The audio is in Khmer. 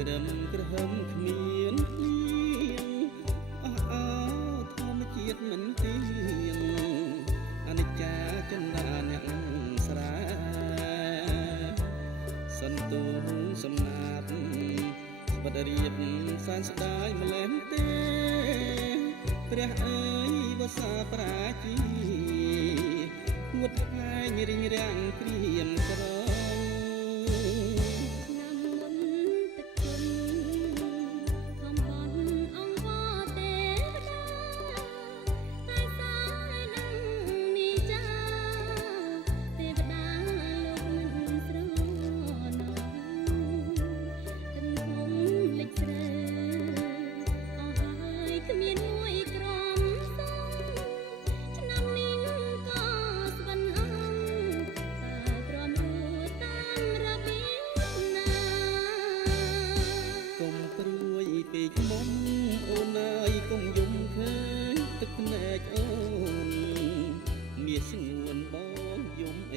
ក្តឹមក្រហមគ្មានភ្លៀងអស់អោធម្មជាតិមិនទៀងអនិច្ចាចិន្តាអ្នកស្រាសន្ទូសំណាបស្បិតរៀបសែនស្ដាយម្លេះទេព្រះអើយវសាប្រាជីងួតថ្ងៃរិញរាំងព្រៀមក្រពេកមុំអូនអើយកុំយំឃើញទឹកភ្នែកអូនមាសស្ងួនបងយំអី